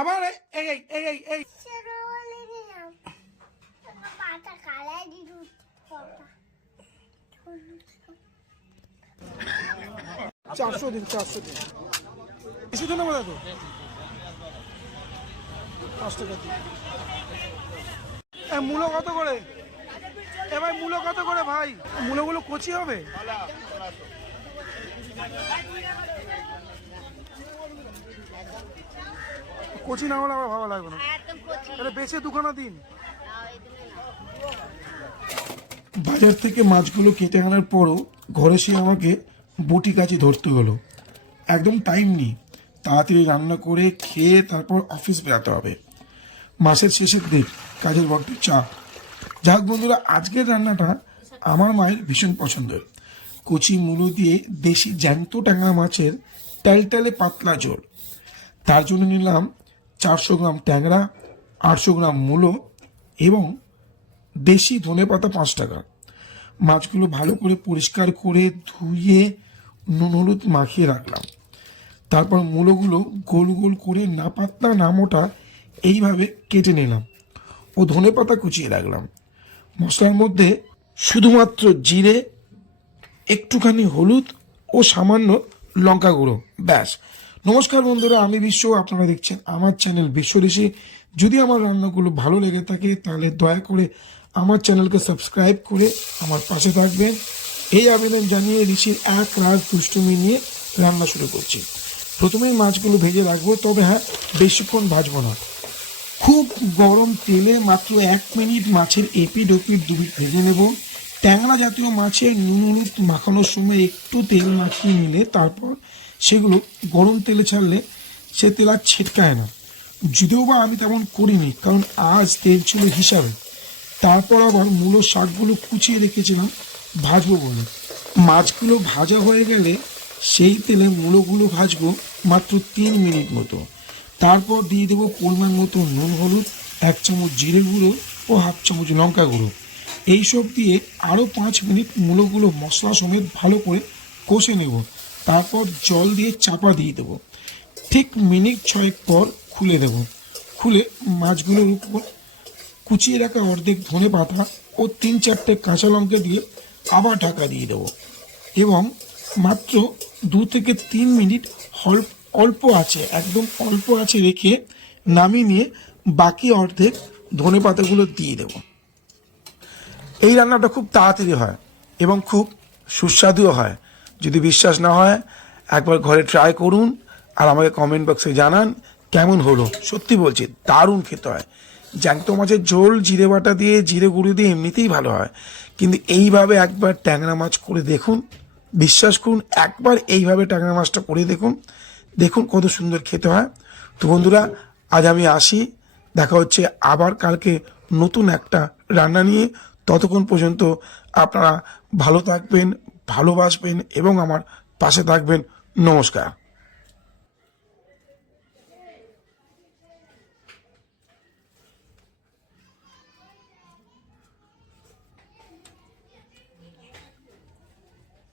আবার এই এই এই এই এই চারশো দিন 400 দিন নেবো তো 5 টাকা দিন। মূলো কত করে? ভাই মূলো কত করে ভাই? মূলোগুলো কচি হবে? কচি না হলে আমার ভালো লাগবে না, তাহলে বেছে দুখানা দিন। বাজার থেকে মাছগুলো কেটে আনার পরও ঘরে সে আমাকে বটি কাছে ধরতে হলো। একদম টাইম নেই, তাড়াতাড়ি রান্না করে খেয়ে তারপর অফিস বেরাতে হবে। মাসের শেষের দিন, কাজের বড্ড চাপ। যাক বন্ধুরা, আজকের রান্নাটা আমার মায়ের ভীষণ পছন্দের। কচি মূলো দিয়ে দেশি জ্যান্ত ট্যাংরা মাছের টালটালে পাতলা ঝোল। তার জন্য নিলাম 400 গ্রাম ট্যাংরা, 800 গ্রাম মূলো এবং দেশি ধনেপাতা 5 টাকা। মাছগুলো ভালো করে পরিষ্কার করে ধুয়ে নুন হলুদ মাখিয়ে রাখলাম। তারপর মূলোগুলো গোল গোল করে না পাতলা না মোটা এইভাবে কেটে নিলাম ও ধনেপাতা কুচিয়ে রাখলাম। মশলার মধ্যে শুধুমাত্র জিরে, একটুখানি হলুদ ও সামান্য লঙ্কা গুঁড়ো, ব্যাস। নমস্কার বন্ধুরা, আমি বিশ্ব, আপনারা দেখছেন আমার চ্যানেল বিশ্ব ঋষি। যদি আমার রান্নাগুলো ভালো লেগে থাকে তাহলে দয়া করে আমার চ্যানেলকে সাবস্ক্রাইব করে আমার পাশে থাকবেন এই আবেদন জানিয়ে ঋষির এক রাত দুষ্টুমি নিয়ে রান্না শুরু করছি। প্রথমেই মাছগুলো ভেজে রাখবো, তবে হ্যাঁ, বেশিক্ষণ ভাজবো না। খুব গরম তেলে মাত্র 1 মিনিট মাছের এপিড ওপিড দুপিট ভেজে নেব। ট্যাংরা জাতীয় মাছের নুন হলুদ মাখানোর সময় একটু তেল মাখিয়ে নিলে তারপর সেগুলো গরম তেলে ছাড়লে সে তেল আর ছিটকায় না। যদিও বা আমি তেমন করিনি, কারণ আজ তেল ছিল হিসাবে। তারপর আবার মূলো শাকগুলো কুচিয়ে রেখেছিলাম ভাজবো বলে। মাছগুলো ভাজা হয়ে গেলে সেই তেলে মূলোগুলো ভাজবো মাত্র 3 মিনিট মতো। তারপর দিয়ে দেবো পরিমাণ মতো নুন হলুদ, 1 চামচ জিরে গুঁড়ো ও 1/2 চামচ লঙ্কা গুঁড়ো। এইসব দিয়ে আরও 5 মিনিট মূলোগুলো মশলা সমেত ভালো করে কষে নেব। তারপর জল দিয়ে চাপা দিয়ে দেবো। ঠিক মিনিট 6 পর খুলে দেব। খুলে মাছগুলোর উপর কুচিয়ে রাখা অর্ধেক ধনে পাতা ও 3-4টে কাঁচা লঙ্কা দিয়ে আবার ঢাকা দিয়ে দেবো এবং মাত্র 2 থেকে 3 মিনিট অল্প আছে, একদম অল্প আছে রেখে নামিয়ে নিয়ে বাকি অর্ধেক ধনে পাতাগুলো দিয়ে দেব। এই রান্নাটা খুব তাড়াতাড়ি হয় এবং খুব সুস্বাদুও হয়। যদি বিশ্বাস না হয় একবার ঘরে ট্রাই করুন আর আমাকে কমেন্ট বক্সে জানান কেমন হলো। সত্যি বলছি, দারুণ খেতে হয়। জ্যান্ত মাছের ঝোল জিরে বাটা দিয়ে, জিরে গুঁড়ো দিয়ে এমনিতেই ভালো হয়, কিন্তু এইভাবে একবার ট্যাংরা মাছ করে দেখুন। বিশ্বাস করুন, একবার এইভাবে ট্যাংরা মাছটা করে দেখুন, দেখুন কত সুন্দর খেতে হয়। তো বন্ধুরা, আজ আমি আসি, দেখা হচ্ছে আবার কালকে নতুন একটা রান্না নিয়ে। ততক্ষণ পর্যন্ত আপনারা ভালো থাকবেন, ভালোবাসবেন এবং আমার পাশে থাকবেন। নমস্কার।